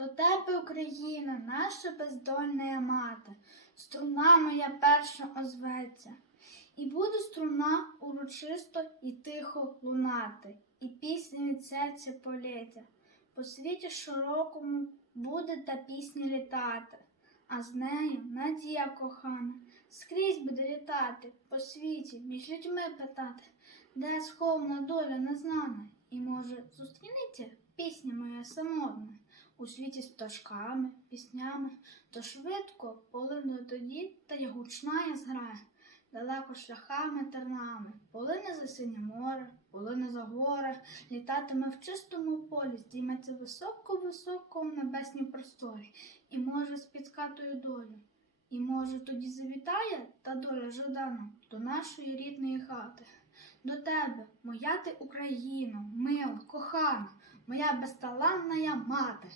До тебе, Україна, наша бездольна мати, струна моя перша озветься, і буде струна урочисто і тихо лунати, і пісня від серця полється. По світі широкому буде та пісня літати, а з нею надія кохана, скрізь буде літати, по світі, між людьми питати, де схована доля незнана, і може зустрінеться пісня моя самотна у світі з пташками, піснями, то швидко полине тоді, та й гучна я зграє, далеко шляхами тернами, полине за синє море, полине за гори, літатиме в чистому полі, здійметься високо-високо в небесній просторі, і може з підкатою долю. І може тоді завітає та доля жадана до нашої рідної хати, до тебе, моя ти Україно, мила, кохана, моя безталанна мати.